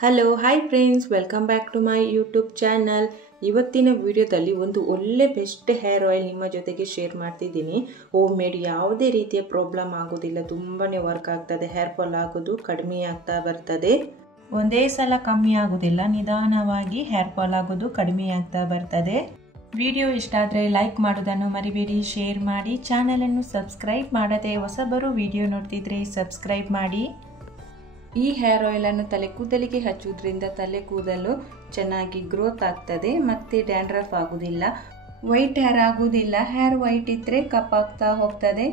Hello hi friends, welcome back to my YouTube channel. ಇವತ್ತಿನ ವಿಡಿಯೋದಲ್ಲಿ ಒಂದು ಒಳ್ಳೆ ಬೆಸ್ಟ್ ಹೇರ್ ಆಯಿಲ್ ನಿಮ್ಮ ಜೊತೆಗೆ ಶೇರ್ ಮಾಡ್ತಿದ್ದೀನಿ. ಹೋಮ್ ಮೇಡ್, ಯಾವುದೇ ರೀತಿಯ ಪ್ರಾಬ್ಲಮ್ ಆಗೋದಿಲ್ಲ, ತುಂಬಾ ವರ್ಕ್ ಆಗ್ತದೆ. ಹೇರ್ ಫಾಲ್ ಆಗೋದು ಕಡಿಮೆ ಆಗ್ತಾ ಬರ್ತದೆ. ಒಂದೇ ಸಲ ಕಮ್ಮಿ ಆಗೋದಿಲ್ಲ, ನಿಧಾನವಾಗಿ ಹೇರ್ ಫಾಲ್ ಆಗೋದು ಕಡಿಮೆ ಆಗ್ತಾ ಬರ್ತದೆ. ವಿಡಿಯೋ ಇಷ್ಟ ಆದರೆ ಲೈಕ್ ಮಾಡೋದನ್ನು ಮರಿಬೇಡಿ, ಶೇರ್ ಮಾಡಿ, ಚಾನಲನ್ನು ಸಬ್ಸ್ಕ್ರೈಬ್ ಮಾಡದೆ ಹೊಸಬರು ವಿಡಿಯೋ ನೋಡ್ತಿದ್ರೆ ಸಬ್ಸ್ಕ್ರೈಬ್ ಮಾಡಿ. ಈ ಹೇರ್ ಆಯಿಲ್ ಅನ್ನು ತಲೆ ಕೂದಲಿಗೆ ಹಚ್ಚುವುದರಿಂದ ತಲೆ ಕೂದಲು ಚೆನ್ನಾಗಿ ಗ್ರೋತ್ ಆಗ್ತದೆ, ಮತ್ತೆ ಡ್ಯಾಂಡ್ರಫ್ ಆಗುವುದಿಲ್ಲ, ವೈಟ್ ಹೇರ್ ಆಗುವುದಿಲ್ಲ. ಹೇರ್ ವೈಟ್ ಇದ್ರೆ ಕಪ್ಪಾಗ್ತಾ ಹೋಗ್ತದೆ.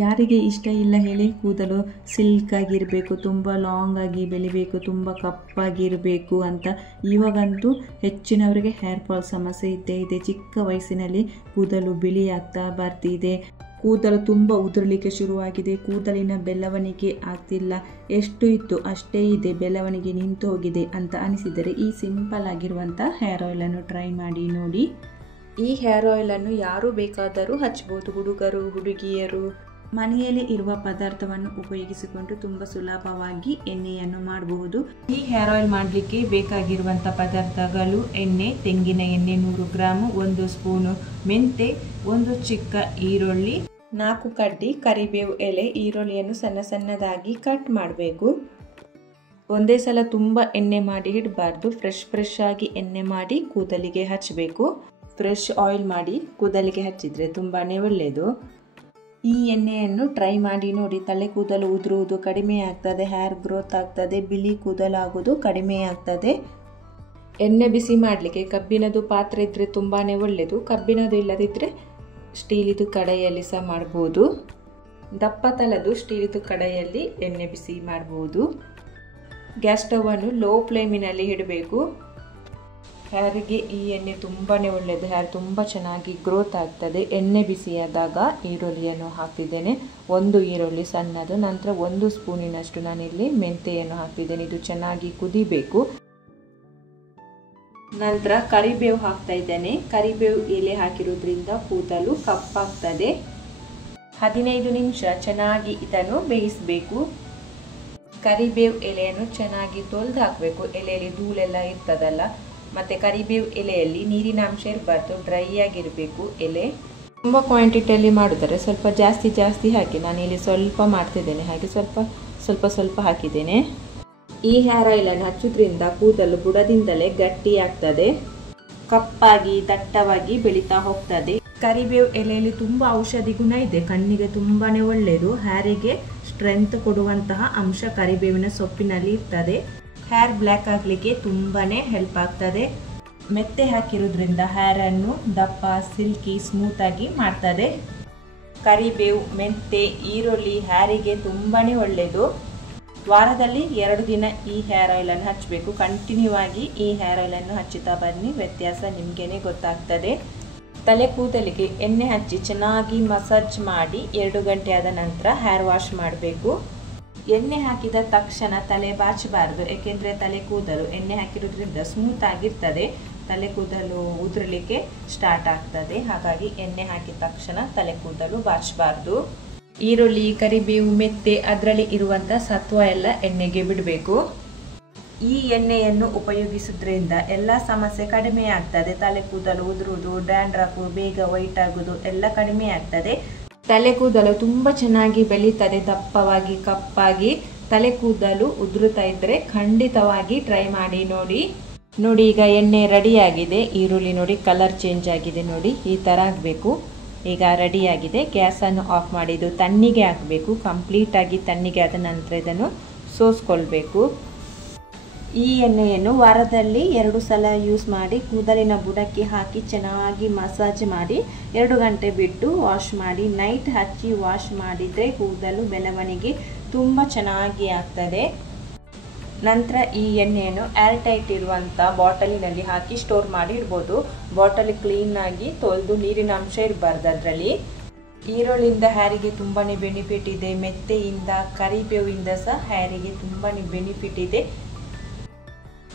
ಯಾರಿಗೆ ಇಷ್ಟ ಇಲ್ಲ ಹೇಳಿ? ಕೂದಲು ಸಿಲ್ಕ್ ಆಗಿರಬೇಕು, ತುಂಬ ಲಾಂಗ್ ಆಗಿ ಬೆಳಿಬೇಕು, ತುಂಬ ಕಪ್ಪಾಗಿರಬೇಕು ಅಂತ. ಇವಾಗಂತೂ ಹೆಚ್ಚಿನವರಿಗೆ ಹೇರ್ ಫಾಲ್ ಸಮಸ್ಯೆ ಇದ್ದೇ ಇದೆ. ಚಿಕ್ಕ ವಯಸ್ಸಿನಲ್ಲಿ ಕೂದಲು ಬಿಳಿ ಆಗ್ತಾ ಬರ್ತಿದೆ, ಕೂದಲು ತುಂಬ ಉದುರಲಿಕ್ಕೆ ಶುರುವಾಗಿದೆ, ಕೂದಲಿನ ಬೆಳವಣಿಗೆ ಆಗ್ತಿಲ್ಲ, ಎಷ್ಟು ಇತ್ತು ಅಷ್ಟೇ ಇದೆ, ಬೆಳವಣಿಗೆ ನಿಂತು ಹೋಗಿದೆ ಅಂತ ಅನಿಸಿದರೆ ಈ ಸಿಂಪಲ್ ಆಗಿರುವಂಥ ಹೇರ್ ಆಯಿಲನ್ನು ಟ್ರೈ ಮಾಡಿ ನೋಡಿ. ಈ ಹೇರ್ ಆಯಿಲನ್ನು ಯಾರು ಬೇಕಾದರೂ ಹಚ್ಬೋದು, ಹುಡುಗರು ಹುಡುಗಿಯರು. ಮನೆಯಲ್ಲಿ ಇರುವ ಪದಾರ್ಥವನ್ನು ಉಪಯೋಗಿಸಿಕೊಂಡು ತುಂಬ ಸುಲಭವಾಗಿ ಎಣ್ಣೆಯನ್ನು ಮಾಡಬಹುದು. ಈ ಹೇರ್ ಆಯಿಲ್ ಮಾಡಲಿಕ್ಕೆ ಬೇಕಾಗಿರುವಂಥ ಪದಾರ್ಥಗಳು: ಎಣ್ಣೆ, ತೆಂಗಿನ ಎಣ್ಣೆ 100 ಗ್ರಾಮು, 1 ಸ್ಪೂನು ಮೆಂತೆ, 1 ಚಿಕ್ಕ ಈರುಳ್ಳಿ, 4 ಕಡ್ಡಿ ಕರಿಬೇವು ಎಲೆ. ಈರುಳ್ಳಿಯನ್ನು ಸಣ್ಣ ಸಣ್ಣದಾಗಿ ಕಟ್ ಮಾಡಬೇಕು. ಒಂದೇ ಸಲ ತುಂಬ ಎಣ್ಣೆ ಮಾಡಿ ಇಡಬಾರ್ದು, ಫ್ರೆಶ್ ಆಗಿ ಎಣ್ಣೆ ಮಾಡಿ ಕೂದಲಿಗೆ ಹಚ್ಚಬೇಕು. ಫ್ರೆಶ್ ಆಯಿಲ್ ಮಾಡಿ ಕೂದಲಿಗೆ ಹಚ್ಚಿದರೆ ತುಂಬಾ ಒಳ್ಳೆಯದು. ಈ ಎಣ್ಣೆಯನ್ನು ಟ್ರೈ ಮಾಡಿ ನೋಡಿ. ತಲೆ ಕೂದಲು ಉದುರುವುದು ಕಡಿಮೆ ಆಗ್ತದೆ, ಹೇರ್ ಗ್ರೋತ್ ಆಗ್ತದೆ, ಬಿಳಿ ಕೂದಲಾಗೋದು ಕಡಿಮೆ ಆಗ್ತದೆ. ಎಣ್ಣೆ ಬಿಸಿ ಮಾಡಲಿಕ್ಕೆ ಕಬ್ಬಿನದು ಪಾತ್ರೆ ಇದ್ದರೆ ತುಂಬಾ ಒಳ್ಳೆಯದು. ಕಬ್ಬಿನದು ಇಲ್ಲದಿದ್ದರೆ ಸ್ಟೀಲಿದು ಕಡಾಯಿಯಲ್ಲಿ ಸಹ ಮಾಡ್ಬೋದು. ದಪ್ಪ ತಲದು ಸ್ಟೀಲಿದು ಕಡಾಯಿಯಲ್ಲಿ ಎಣ್ಣೆ ಬಿಸಿ ಮಾಡ್ಬೋದು. ಗ್ಯಾಸ್ ಸ್ಟವನ್ನು ಲೋ ಫ್ಲೇಮಿನಲ್ಲಿ ಇಡಬೇಕು. ಹೇರಿಗೆ ಈ ಎಣ್ಣೆ ತುಂಬಾ ಒಳ್ಳೆಯದು, ಹೇರ್ ತುಂಬ ಚೆನ್ನಾಗಿ ಗ್ರೋತ್ ಆಗ್ತದೆ. ಎಣ್ಣೆ ಬಿಸಿಯಾದಾಗ ಈರುಳ್ಳಿಯನ್ನು ಹಾಕ್ತಿದ್ದೇನೆ, 1 ಈರುಳ್ಳಿ ಸಣ್ಣದು. ನಂತರ 1 ಸ್ಪೂನಿನಷ್ಟು ನಾನಿಲ್ಲಿ ಮೆಂತೆಯನ್ನು ಹಾಕ್ತಿದ್ದೇನೆ. ಇದು ಚೆನ್ನಾಗಿ ಕುದಿಬೇಕು. ನಂತರ ಕರಿಬೇವು ಹಾಕ್ತಾ ಇದ್ದೇನೆ. ಕರಿಬೇವು ಎಲೆ ಹಾಕಿರೋದ್ರಿಂದ ಕೂದಲು ಕಪ್ಪಾಗ್ತದೆ. 15 ನಿಮಿಷ ಚೆನ್ನಾಗಿ ಇದನ್ನು ಬೇಯಿಸಬೇಕು. ಕರಿಬೇವು ಎಲೆಯನ್ನು ಚೆನ್ನಾಗಿ ತೊಳೆದು ಹಾಕಬೇಕು. ಎಲೆಯಲ್ಲಿ ಧೂಳೆಲ್ಲ ಇರ್ತದಲ್ಲ, ಮತ್ತು ಕರಿಬೇವು ಎಲೆಯಲ್ಲಿ ನೀರಿನ ಅಂಶ ಇರಬಾರ್ದು, ಡ್ರೈ ಆಗಿರಬೇಕು ಎಲೆ. ತುಂಬ ಕ್ವಾಂಟಿಟಿಯಲ್ಲಿ ಮಾಡಿದರೆ ಸ್ವಲ್ಪ ಜಾಸ್ತಿ ಹಾಕಿ. ನಾನಿಲ್ಲಿ ಸ್ವಲ್ಪ ಮಾಡ್ತಿದ್ದೇನೆ, ಹಾಗೆ ಸ್ವಲ್ಪ ಹಾಕಿದ್ದೇನೆ. ಈ ಹೇರ್ ಆಯಿಲನ್ನು ಹಚ್ಚೋದ್ರಿಂದ ಕೂದಲು ಬುಡದಿಂದಲೇ ಗಟ್ಟಿ ಆಗ್ತದೆ, ಕಪ್ಪಾಗಿ ದಟ್ಟವಾಗಿ ಬೆಳೀತಾ ಹೋಗ್ತದೆ. ಕರಿಬೇವು ಎಲೆಯಲ್ಲಿ ತುಂಬ ಔಷಧಿ ಗುಣ ಇದೆ, ಕಣ್ಣಿಗೆ ತುಂಬಾ ಒಳ್ಳೆಯದು. ಹೇರಿಗೆ ಸ್ಟ್ರೆಂತ್ ಕೊಡುವಂತಹ ಅಂಶ ಕರಿಬೇವಿನ ಸೊಪ್ಪಿನಲ್ಲಿ ಇರ್ತದೆ. ಹೇರ್ ಬ್ಲ್ಯಾಕ್ ಆಗಲಿಕ್ಕೆ ತುಂಬಾ ಹೆಲ್ಪ್ ಆಗ್ತದೆ. ಮೆತ್ತೆ ಹಾಕಿರೋದ್ರಿಂದ ಹೇರನ್ನು ದಪ್ಪ, ಸಿಲ್ಕಿ, ಸ್ಮೂತಾಗಿ ಮಾಡ್ತದೆ. ಕರಿಬೇವು, ಮೆಂತೆ, ಈರುಳ್ಳಿ ಹೇರಿಗೆ ತುಂಬಾ ಒಳ್ಳೆಯದು. ವಾರದಲ್ಲಿ 2 ದಿನ ಈ ಹೇರ್ ಆಯಿಲನ್ನು ಹಚ್ಚಬೇಕು. ಕಂಟಿನ್ಯೂ ಆಗಿ ಈ ಹೇರ್ ಆಯಿಲನ್ನು ಹಚ್ಚುತ್ತಾ ಬನ್ನಿ, ವ್ಯತ್ಯಾಸ ನಿಮಗೇನೆ ಗೊತ್ತಾಗ್ತದೆ. ತಲೆ ಕೂದಲಿಗೆ ಎಣ್ಣೆ ಹಚ್ಚಿ ಚೆನ್ನಾಗಿ ಮಸಾಜ್ ಮಾಡಿ 2 ಗಂಟೆ ಆದ ನಂತರ ಹೇರ್ ವಾಶ್ ಮಾಡಬೇಕು. ಎಣ್ಣೆ ಹಾಕಿದ ತಕ್ಷಣ ತಲೆ ಬಾಚಬಾರ್ದು, ಏಕೆಂದರೆ ತಲೆ ಕೂದಲು ಎಣ್ಣೆ ಹಾಕಿರೋದ್ರಿಂದ ಸ್ಮೂತ್ ಆಗಿರ್ತದೆ, ತಲೆ ಕೂದಲು ಉದುರಲಿಕ್ಕೆ ಸ್ಟಾರ್ಟ್ ಆಗ್ತದೆ. ಹಾಗಾಗಿ ಎಣ್ಣೆ ಹಾಕಿದ ತಕ್ಷಣ ತಲೆ ಕೂದಲು ಬಾಚಬಾರ್ದು. ಈರುಳ್ಳಿ, ಕರಿಬೇವು, ಮೆತ್ತೆ ಅದರಲ್ಲಿ ಇರುವಂಥ ಸತ್ವ ಎಲ್ಲ ಎಣ್ಣೆಗೆ ಬಿಡಬೇಕು. ಈ ಎಣ್ಣೆಯನ್ನು ಉಪಯೋಗಿಸೋದ್ರಿಂದ ಎಲ್ಲ ಸಮಸ್ಯೆ ಕಡಿಮೆ ಆಗ್ತದೆ. ತಲೆ ಕೂದಲು ಉದುರುವುದು, ಡ್ಯಾಂಡ್ರಫ್, ಬೇಗ ವೈಟ್ ಆಗೋದು ಎಲ್ಲ ಕಡಿಮೆ ಆಗ್ತದೆ. ತಲೆ ಕೂದಲು ತುಂಬ ಚೆನ್ನಾಗಿ ಬೆಳೀತದೆ, ದಪ್ಪವಾಗಿ ಕಪ್ಪಾಗಿ. ತಲೆ ಕೂದಲು ಉದುರುತ್ತಾ ಇದ್ದರೆ ಖಂಡಿತವಾಗಿ ಟ್ರೈ ಮಾಡಿ ನೋಡಿ. ಈಗ ಎಣ್ಣೆ ರೆಡಿಯಾಗಿದೆ. ಈರುಳ್ಳಿ ನೋಡಿ ಕಲರ್ ಚೇಂಜ್ ಆಗಿದೆ, ನೋಡಿ ಈ ಥರ ಆಗಬೇಕು. ಈಗ ರೆಡಿಯಾಗಿದೆ. ಗ್ಯಾಸನ್ನು ಆಫ್ ಮಾಡಿ ಇದು ತಣ್ಣಗೆ ಹಾಕಬೇಕು. ಕಂಪ್ಲೀಟಾಗಿ ತಣ್ಣಗೆ ಆದ ನಂತರ ಇದನ್ನು ಸೋಸ್ಕೊಳ್ಬೇಕು. ಈ ಎಣ್ಣೆಯನ್ನು ವಾರದಲ್ಲಿ 2 ಸಲ ಯೂಸ್ ಮಾಡಿ ಕೂದಲಿನ ಬುಡಕ್ಕೆ ಹಾಕಿ ಚೆನ್ನಾಗಿ ಮಸಾಜ್ ಮಾಡಿ 2 ಗಂಟೆ ಬಿಟ್ಟು ವಾಶ್ ಮಾಡಿ. ನೈಟ್ ಹಚ್ಚಿ ವಾಶ್ ಮಾಡಿದರೆ ಕೂದಲು ಬೆಳವಣಿಗೆ ತುಂಬ ಚೆನ್ನಾಗಿ ಆಗ್ತದೆ. ನಂತರ ಈ ಎಣ್ಣೆಯನ್ನು ಏರ್ ಟೈಟ್ ಇರುವಂಥ ಬಾಟಲಿನಲ್ಲಿ ಹಾಕಿ ಸ್ಟೋರ್ ಮಾಡಿ ಇಡ್ಬೋದು. ಬಾಟಲ್ ಕ್ಲೀನಾಗಿ ತೊಳೆದು, ನೀರಿನ ಅಂಶ ಇರಬಾರ್ದು ಅದರಲ್ಲಿ. ಈರುಳ್ಳಿಯಿಂದ ಹೇರಿಗೆ ತುಂಬಾ ಬೆನಿಫಿಟ್ ಇದೆ. ಮೆತ್ತೆಯಿಂದ, ಕರಿಬೇವಿಂದ ಸಹ ಹೇರಿಗೆ ತುಂಬಾ ಬೆನಿಫಿಟ್ ಇದೆ.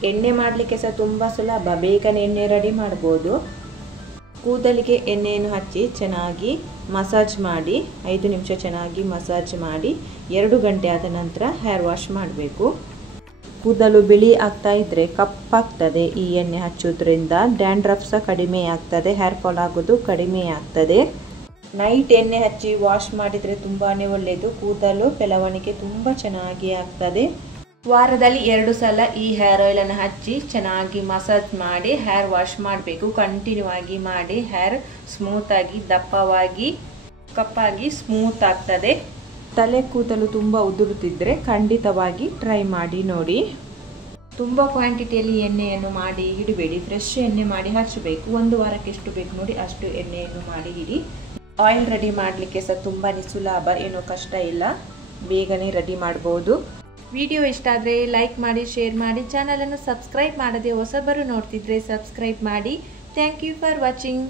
ಎಣ್ಣೆ ಮಾಡಲಿಕ್ಕೆ ಸಹ ತುಂಬ ಸುಲಭ, ಬೇಗನೆ ಎಣ್ಣೆ ರೆಡಿ ಮಾಡ್ಬೋದು. ಕೂದಲಿಗೆ ಎಣ್ಣೆಯನ್ನು ಹಚ್ಚಿ ಚೆನ್ನಾಗಿ ಮಸಾಜ್ ಮಾಡಿ 5 ನಿಮಿಷ ಚೆನ್ನಾಗಿ ಮಸಾಜ್ ಮಾಡಿ 2 ಗಂಟೆ ಆದ ನಂತರ ಹೇರ್ ವಾಶ್ ಮಾಡಬೇಕು. ಕೂದಲು ಬಿಳಿ ಆಗ್ತಾ ಇದ್ರೆ ಕಪ್ಪಾಗ್ತದೆ ಈ ಎಣ್ಣೆ ಹಚ್ಚೋದ್ರಿಂದ. ಡ್ಯಾಂಡ್ರಫ್ ಸಹ ಕಡಿಮೆ ಆಗ್ತದೆ, ಹೇರ್ ಫಾಲ್ ಆಗೋದು ಕಡಿಮೆ ಆಗ್ತದೆ. ನೈಟ್ ಎಣ್ಣೆ ಹಚ್ಚಿ ವಾಶ್ ಮಾಡಿದರೆ ತುಂಬಾ ಒಳ್ಳೆಯದು. ಕೂದಲು ಬೆಳವಣಿಗೆ ತುಂಬ ಚೆನ್ನಾಗಿ ಆಗ್ತದೆ. ವಾರದಲ್ಲಿ 2 ಸಲ ಈ ಹೇರ್ ಆಯಿಲನ್ನು ಹಚ್ಚಿ ಚೆನ್ನಾಗಿ ಮಸಾಜ್ ಮಾಡಿ ಹೇರ್ ವಾಶ್ ಮಾಡಬೇಕು. ಕಂಟಿನ್ಯೂ ಆಗಿ ಮಾಡಿ ಹೇರ್ ಸ್ಮೂತಾಗಿ ದಪ್ಪವಾಗಿ ಕಪ್ಪಾಗಿ ಸ್ಮೂತ್ ಆಗ್ತದೆ. ತಲೆ ಕೂದಲು ತುಂಬ ಉದುರುತ್ತಿದ್ದರೆ ಖಂಡಿತವಾಗಿ ಟ್ರೈ ಮಾಡಿ ನೋಡಿ. ತುಂಬ ಕ್ವಾಂಟಿಟಿಯಲ್ಲಿ ಎಣ್ಣೆಯನ್ನು ಮಾಡಿ ಇಡಬೇಡಿ, ಫ್ರೆಶ್ ಎಣ್ಣೆ ಮಾಡಿ ಹಚ್ಚಬೇಕು. 1 ವಾರಕ್ಕೆ ಎಷ್ಟು ಬೇಕು ನೋಡಿ ಅಷ್ಟು ಎಣ್ಣೆಯನ್ನು ಮಾಡಿ ಇಡಿ. ಆಯಿಲ್ ರೆಡಿ ಮಾಡಲಿಕ್ಕೆ ಸಹ ತುಂಬಾ ಸುಲಭ, ಏನೋ ಕಷ್ಟ ಇಲ್ಲ, ಬೇಗನೆ ರೆಡಿ ಮಾಡ್ಬೋದು. ವಿಡಿಯೋ ಇಷ್ಟ ಆದರೆ ಲೈಕ್ ಮಾಡಿ, ಶೇರ್ ಮಾಡಿ. ಚಾನಲನ್ನು ಸಬ್ಸ್ಕ್ರೈಬ್ ಮಾಡದೆ ಹೊಸಬರು ನೋಡ್ತಿದ್ರೆ ಸಬ್ಸ್ಕ್ರೈಬ್ ಮಾಡಿ. Thank you for watching.